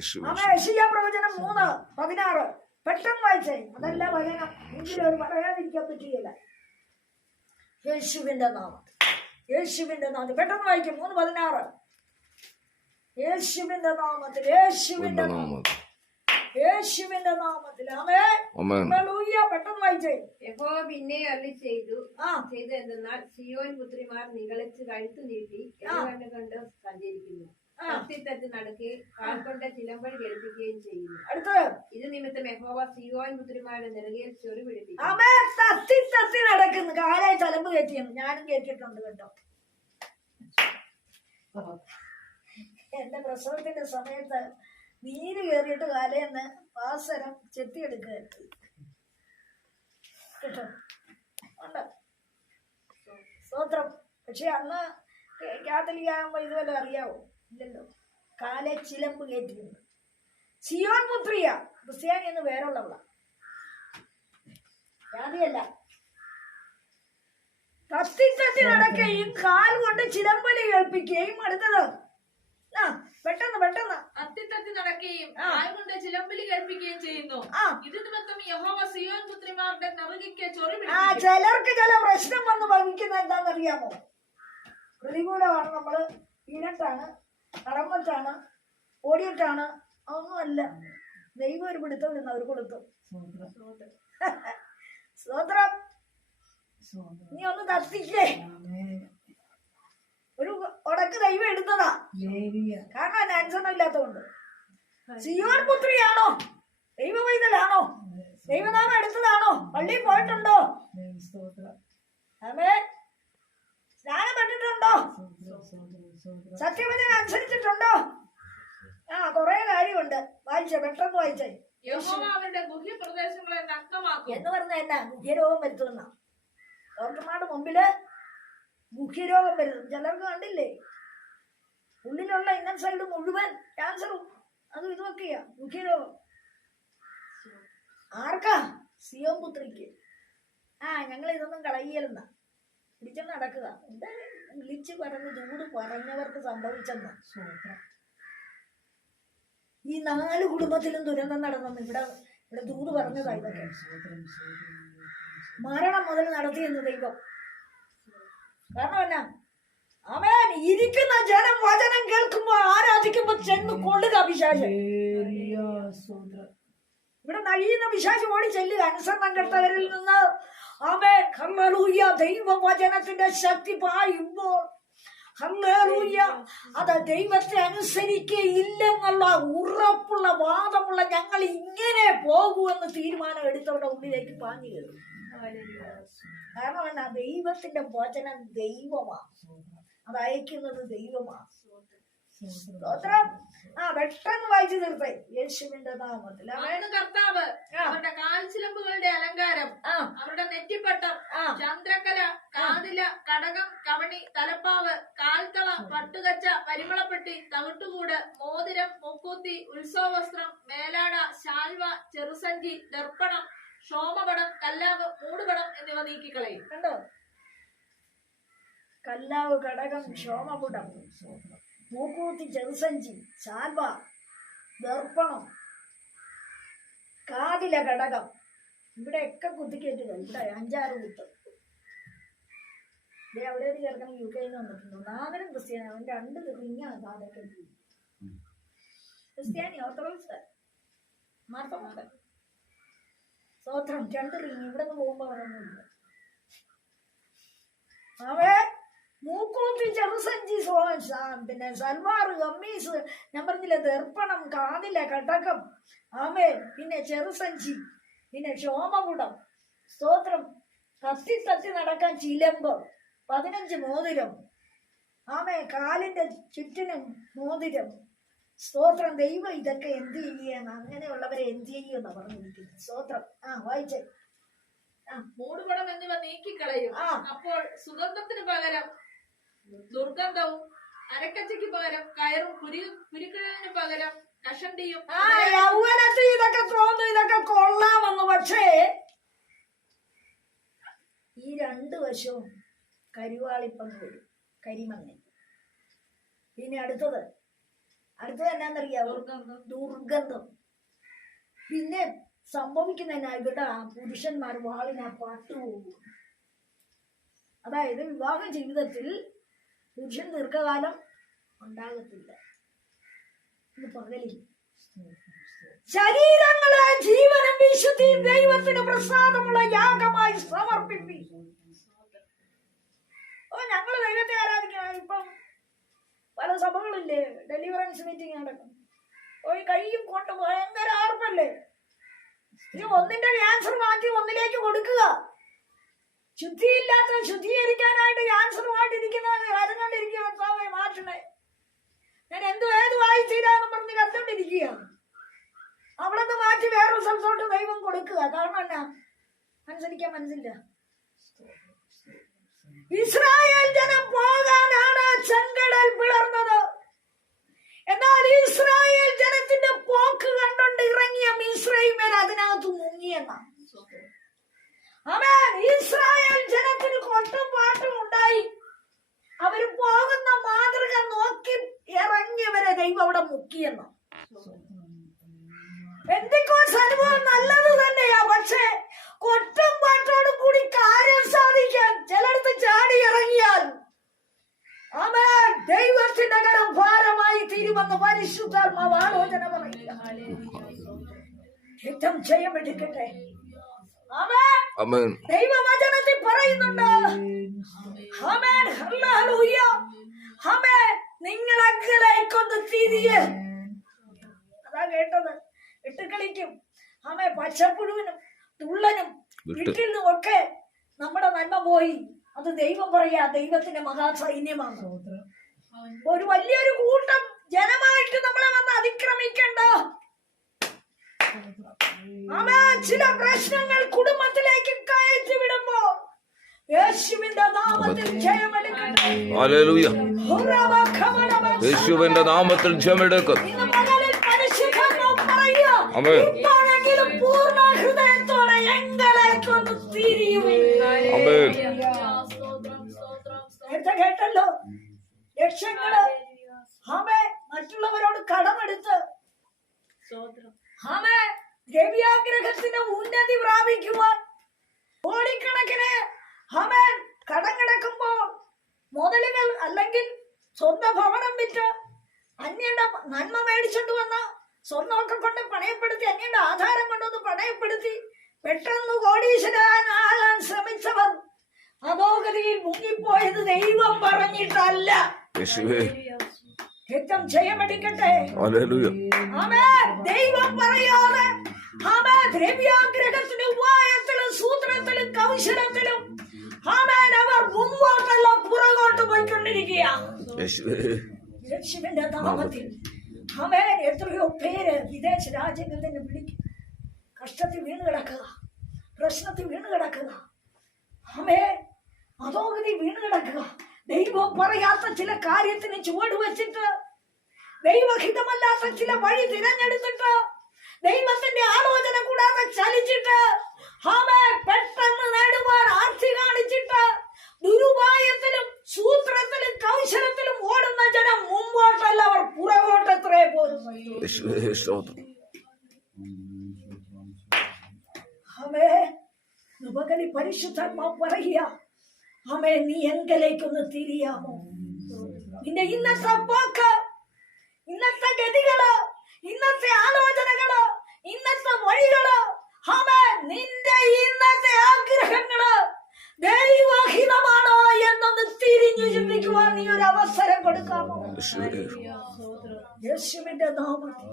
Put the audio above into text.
യെശയ്യാ പ്രവചനം 3:16 പെട്ടെന്ന് വായിച്ചേ. അതല്ല വചനം, എങ്കിലും അത് പറയാതിരിക്കാൻ പറ്റുകയില്ല. യേശുവിന്റെ നാമത്തിൽ, യേശുവിന്റെ നാമത്തിൽ പെട്ടെന്ന് വായിക്കും. 3:16 യേശുവിന്റെ നാമത്തിൽ, യേശുവിന്റെ നാമത്തിൽ, യേശുവിന്റെ നാമത്തിൽ. ഹല്ലേലൂയ. പെട്ടെന്ന് വായിച്ചേ. യഹോവ പിന്നെ അരുളിച്ചെയ്തു എന്തെന്നാൽ സിയോൻ പുത്രിമാർ നിഗളിച്ച് കഴുത്തു നീട്ടി കണ്ട് സഞ്ചരിക്കുന്നു, തത്തി നടക്കുകയും കാൽക്കൊണ്ട ചിലമ്പടി കേൾപ്പിക്കുകയും ചെയ്യുന്നു. അടുത്തത്, ഇത് നിമിത്തം യഹോവ സിയോൻ പുത്രിമാരുടെ നെറുകയിൽ ചൊറി പിടിപ്പിക്കും. തത്തി തത്തി നടക്കുന്നു, കാലായി തലമ്പ് കയറ്റിയാണ്. ഞാനും കേട്ടിട്ടുണ്ട് കേട്ടോ. എന്റെ പ്രസവത്തിന്റെ സമയത്ത് നീര് കയറിയിട്ട് കാലേന്ന് വാസരം ചെത്തിയെടുക്കുകയായിരുന്നു കേട്ടോ. ഉണ്ട് സ്തോത്രം. പക്ഷെ അന്ന് കാത്തലിക്കാകുമ്പോ ഇതുവരെ അറിയാവോ? ഇല്ലല്ലോ. കാലെ ചിലമ്പ് കയറ്റിയിരുന്നു. സിയോൻ പുത്രിയ, ക്രിസ്ത്യാനി എന്ന് വേറുള്ളവള, ജാതിയല്ല. തത്തി തത്തി നടക്കുകയും കാൽ കൊണ്ട് ചിലമ്പലി കേൾപ്പിക്കുകയും. അടുത്തത്, പെട്ടെന്ന് പെട്ടെന്ന് അത്തിത്തത്തി നടക്കുകയും കാൽകൊണ്ട് ചിലമ്പലി കേൾപ്പിക്കുകയും ചെയ്യുന്നു. ഇത് നിമിത്തം യഹോവ സിയോൻ പുത്രിമാരുടെ നെറുകയ്ക്ക് ചൊറി പിടിപ്പിക്കും. ചിലർക്ക് ചില പ്രശ്നം വന്ന് ഭവിക്കുന്നത് എന്താണെന്നറിയാമോ? പ്രതികൂലമാണ്. നമ്മള് വീണിട്ടാണ്, കടമ്പറ്റാണ്, ഓടിയിട്ടാണ്, അതൊന്നുമല്ല. ദൈവം ഒരു പിടുത്തം നിന്ന് അവർ കൊടുത്തു. സ്തോത്രം. നീ ഒന്ന് തത്തിക്കേ. ഒരു ഉടക്ക് ദൈവം എടുത്തതാ. കാരണം അതിന് അനുസരണം ഇല്ലാത്തതുകൊണ്ട്. സിയോൻ പുത്രിയാണോ? ദൈവ പൈതലാണോ? ദൈവനാമം എടുത്തതാണോ? പള്ളിയിൽ പോയിട്ടുണ്ടോ? ആമേൻ. സ്നാനം പെട്ടിട്ടുണ്ടോ? സത്യവചനം അനുസരിച്ചിട്ടുണ്ടോ? കൊറേ കാര്യമുണ്ട്. വായിച്ചേ, പെട്ടെന്ന് വായിച്ചേ. യഹോവ അവരുടെ ഗുഹ്യപ്രദേശങ്ങളെ നഗ്നമാക്കും എന്ന് പറഞ്ഞ എന്നാ? ഗുഹ്യരോഗം വരുത്തുന്ന ഡോക്ടർമാരുടെ മുമ്പില് ഗുഹ്യരോഗം വരുത്തും. ചിലർക്ക് കണ്ടില്ലേ, ഉള്ളിലുള്ള ഇന്നർ സൈഡ് മുഴുവൻ ക്യാൻസറും അതും ഇതുമൊക്കെയാ ഗുഹ്യരോഗം. ആർക്കാ? സിയോൻ പുത്രിക്ക്. ഞങ്ങൾ ഇതൊന്നും കളയലെന്ന പിടിച്ചെന്ന് നടക്കുക. എന്തായാലും വിളിച്ച് പറഞ്ഞ് ചൂട് പറഞ്ഞവർക്ക് സംഭവിച്ചെന്ന്. ഈ 4 കുടുംബത്തിലും ദുരന്തം നടന്നെന്ന് ഇവിടെ ദൂത് പറഞ്ഞതാ. ഇതൊക്കെ മരണം മുതൽ നടത്തിയെന്ന് ദൈവം. കാരണം എന്നാ? ആമേൻ. ഇരിക്കുന്ന ജനം വചനം കേൾക്കുമ്പോ ആരാധിക്കുമ്പോ ചെന്ന് കൊള്ളുക പിശാച്. ഇവിടെ നഴിയുന്ന പിശാച് ഓടി ചെല്ലുക അനുസരണം കെട്ടവരിൽ നിന്ന്. ആമേൻ. ഹല്ലേലൂയ. ദൈവവചനത്തിന്റെ ശക്തി പായുമ്പോൾ, ഹല്ലേലൂയ, അത് ദൈവത്തെ അനുസരിക്കയില്ലെന്നുള്ള ഉറപ്പുള്ള വാദമുള്ള ഞങ്ങൾ ഇങ്ങനെ പോകുമെന്ന് തീരുമാനം എടുത്തവരുടെ ഉള്ളിലേക്ക് പാഞ്ഞു കയറും. കാരണം എന്നാ? ദൈവത്തിന്റെ വചനം ദൈവമാണ്, അത് അയക്കുന്നത് ദൈവമാണ്. സ്തോത്രം. പെട്ടെന്ന് വായിച്ചു തീർത്തേ. യേശുവിന്റെ നാമത്തിൽ. കർത്താവ് അവരുടെ കാൽച്ചിലമ്പുകളുടെ അലങ്കാരം, അവരുടെ നെറ്റിപ്പട്ടം, ചന്ദ്രക്കല, കാതില, കടകം, കവണി, തലപ്പാവ്, കാൽത്തള, പട്ടുകച്ച, പരിമളപ്പെട്ടി, തവിട്ടുകൂട്, മോതിരം, മുക്കൂത്തി, ഉത്സവവസ്ത്രം, മേലാട, ശാൽവ, ചെറുസഞ്ചി, ദർപ്പണം, ക്ഷോമപടം, കല്ലാവ്, മൂടുപടം എന്നിവ നീക്കിക്കളയും. കണ്ടോ? കല്ലാവ്, കടകം, ക്ഷോമപുടം, മൂക്കൂത്തി, ചെറുസഞ്ചി, ശാൽവ, ദർപ്പണം, കാതില, കടകം, ഇവിടെയൊക്കെ കുത്തിക്കേറ്റുക. ഇവിടെ 5-6 കുത്ത്. അവിടെ ഒരു ചെറുക്കൻ UK വന്നിട്ടുണ്ട്. 4 ക്രിസ്ത്യാനി. അവൻ 2 റിങ്ങാണ് കാതൊക്കെ. ക്രിസ്ത്യാനി ഓർത്തഡോക്സ് മാർത്തോമാ. സ്തോത്രം. 2 റിങ്. ഇവിടെ നിന്ന് പോകുമ്പോ അവരൊന്നുമില്ല. അവേ മൂക്കൂത്തി, ചെറുസഞ്ചി, പിന്നെ സൽവാർ, കമ്മീസ്, ഞാൻ പറഞ്ഞില്ല, ദർപ്പണം, കാതില, കടകം, പിന്നെ ചെറുസഞ്ചി, പിന്നെ ക്ഷോമപുടം. സ്തോത്രം. തത്തി തത്തി നടക്കാൻ ചിലമ്പ്, 15 മോതിരം. കാലിന്റെ ചുറ്റിനും മോതിരം. സ്തോത്രം. ദൈവം ഇതൊക്കെ എന്ത് ചെയ്യുന്ന? അങ്ങനെയുള്ളവരെ എന്ത് ചെയ്യുമെന്നാ പറഞ്ഞിരിക്കുന്നത്. സ്തോത്രം. വായിച്ചേ. മൂടുപടം എന്നിവ നീക്കിക്കളയും. അപ്പോൾ സുഗന്ധത്തിന് പകരം ദുർഗന്ധവും, അരക്കച്ചയ്ക്ക് പകരം കയറും, കുരുക്കിഴലിന് പകരം കഷണ്ടിയും. യൗവനത്തിൽ ഇതൊക്കെ തോന്നും, ഇതൊക്കെ കൊള്ളാമെന്ന്. പക്ഷേ ഈ 2 വശവും കരുവാളിപ്പങ്ക് വരും, കരിമങ്ങ. പിന്നെ അടുത്തത് അടുത്തത് എന്നാന്നറിയാവോ? ദുർഗന്ധം. പിന്നെ സംഭവിക്കുന്ന ഇവിടെ പുരുഷന്മാർ വാളിനാ പാട്ടുപോകും. അതായത് വിവാഹ ജീവിതത്തിൽ പുരുഷൻ ദീർഘകാലം ഉണ്ടാകത്തില്ല. ഇത് പകലിൽ ശരീരങ്ങളെ ജീവനും വിശുദ്ധിയും ദൈവത്തിന് പ്രസാദമുള്ള യാഗമായി സമർപ്പിക്കും. ഞങ്ങള് ദൈവത്തെ ആരാധിക്കണം. ഇപ്പം പല സഭകളില്ലേ ഡെലിവറൻസ് മീറ്റിംഗ് നടക്കും. കൈയും കൊണ്ട് ഭയങ്കര ആർപ്പല്ലേ. ഈ ഒന്നിന്റെ ക്യാൻസർ മാറ്റി ഒന്നിലേക്ക് കൊടുക്കുക. ശുദ്ധിയില്ലാത്ത ശുദ്ധീകരിക്കാനായിട്ട് ക്യാൻസറുമായിട്ടിരിക്കുന്ന കരഞ്ഞോണ്ടിരിക്കുക. കർത്താവേ മാറ്റണേ, ഞാൻ ഏത് വായി തീരാന്ന് പറഞ്ഞ് കരഞ്ഞോണ്ടിരിക്കുക. അവിടെ നിന്ന് മാറ്റി വേറൊരു സ്ഥലത്തോട്ട് ദൈവം കൊടുക്കുക. കാരണം എന്നാ? അനുസരിക്കാൻ മനസ്സില്ല. ഇസ്രായേൽ ജനം പോകാനാണ് ചെങ്കടൽ പിളർന്നത്. എന്നാൽ ഇസ്രായേൽ ജനത്തിന്റെ പോക്ക് കണ്ടോണ്ട് ഇറങ്ങിയ മിസ്രയീമ്യർ അതിനകത്ത് മുങ്ങിയെന്ന. ആമേൻ. ഇസ്രായേൽ ജനത്തിന് കൊട്ടും പാട്ടും ഉണ്ടായി. അവര് പോകുന്ന മാതൃക നോക്കി ഇറങ്ങിയവരെ ദൈവം അവിടെ മുക്കിയെന്ന. പെന്തിക്കോസ്ത് അനുഭവം നല്ലത് തന്നെയാ. പക്ഷേ കൊട്ടും പാട്ടോടും കൂടി കാര്യം സാധിക്കാൻ ചിലടത്ത് ചാടി ഇറങ്ങിയാൽ ആമേൻ ദൈവത്തിന്റെ കരം ഭാരമായി തീരുമെന്ന് പരിശുദ്ധാത്മാവ് ആലോചന പറയുക. യുദ്ധം ചെയ്യപ്പെട്ടിരിക്കട്ടെ. ആമേൻ. ദൈവവചനത്തിൽ പറയുന്നുണ്ട്. ആമേൻ. ഹല്ലേലൂയ. ആമേൻ. നിങ്ങൾ അക്കലേക്കൊന്ന് തിരിയ്. അതാ കേട്ടത്. ഇട്ടുകളിക്കും. ആമേൻ. പച്ചപ്പുഴുവിനും തുള്ളനും വീട്ടിൽ നിന്നൊക്കെ നമ്മുടെ നന്മ പോയി. അത് ദൈവം പറയാ ദൈവത്തിന്റെ മഹാസൈന്യമാണ്. ഒരു വലിയൊരു കൂട്ടം ജനമായിട്ട് നമ്മളെ വന്ന് അതിക്രമിക്കണ്ട. ചില പ്രശ്നങ്ങൾ കുടുംബത്തിലേക്ക് കയറ്റി വിടുമ്പോ യേശുവിന്റെ നാമത്തിൽ ജയമെടുക്കട്ടെ. ഹല്ലേലൂയ. യേശുവിന്റെ നാമത്തിൽ ജയമെടുക്കട്ടെ. ആമേൻ. പൂർണ്ണ ഹൃദയത്തോടെ എങ്കിലേക്കൊന്ന് തിരിയുവിൻ. ആമേൻ. കേട്ടല്ലോ. ലക്ഷങ്ങള് മറ്റുള്ളവരോട് കടമെടുത്ത് ദ്രവ്യാഗ്രഹത്തിന്റെ ഉന്നതി പ്രാപിക്കുവാൻ കോടിക്കണക്കിന് കടം കിടക്കുമ്പോൾ മുതലുകൾ അല്ലെങ്കിൽ സ്വന്തം ഭവനം വിറ്റ് അന്യന്റെ നന്മ മേടിച്ചോണ്ട് വന്ന സ്വർണ്ണമൊക്കെ കൊണ്ട് പണയപ്പെടുത്തി അന്യന്റെ ആധാരം കൊണ്ടൊന്ന് പണയപ്പെടുത്തി പെട്ടെന്ന് കോടീശ്വരനാകാൻ ശ്രമിച്ചവർ അധോഗതിയിൽ മുങ്ങിപ്പോയത് ദൈവം പറഞ്ഞിട്ടല്ല. യുദ്ധം ചെയ്യപ്പെടിക്കട്ടെ. ദൈവം പറയാതെ ദ്രവ്യാഗ്രഹത്തിലും ഉപായത്തിലും സൂത്രത്തിലും കൗശലത്തിലും അവർ മുമ്പോട്ടല്ല പുറകോട്ട് പോയിക്കൊണ്ടിരിക്കുക. യേശുവിന്റെ നാമത്തിൽ എത്രയോ പേര് വിദേശ രാജ്യങ്ങളിൽ നിന്ന് വിളിക്കും. കഷ്ടത്തിൽ വീണ് കിടക്കുക, പ്രശ്നത്തിൽ വീണ് കിടക്കുക, അധോഗതി വീണ് കിടക്കുക. ദൈവം പറയാത്ത ചില കാര്യത്തിന് ചുവട് വെച്ചിട്ട്, ദൈവഹിതമല്ലാത്ത ചില വഴി തിരഞ്ഞെടുത്തിട്ട്, ദൈവത്തിന്റെ ആലോചന കൂടാതെ ചലിച്ചിട്ട്, പെട്ടെന്ന് നേടുവാൻ ആർത്തി കാണിച്ചിട്ട്, ദുരുപായത്തിലും സൂത്രത്തിലും കൗശലത്തിലും ഓടുന്ന ജനം മുമ്പോട്ടല്ല, അവർ പുറകോട്ടത്രേ പോകും. ഉപകലി പരിശുദ്ധാത്മാവ് പറയുക, നീ എങ്കിലേക്കൊന്ന് തിരിയാമോ? നിന്റെ ഇന്നത്തെ പോക്ക്, ഇന്നത്തെ ഗതികള്, ഇന്നത്തെ ആലോചനകള്, ഇന്നത്തെ വഴികള്, നിന്റെ ഇന്നത്തെ ആഗ്രഹങ്ങള് ദൈവഹിതമാണോ എന്നൊന്ന് തിരിഞ്ഞു ചിന്തിക്കുവാൻ നീ ഒരു അവസരം കൊടുക്കാമോ? യേശുവിന്റെ നാമത്തിൽ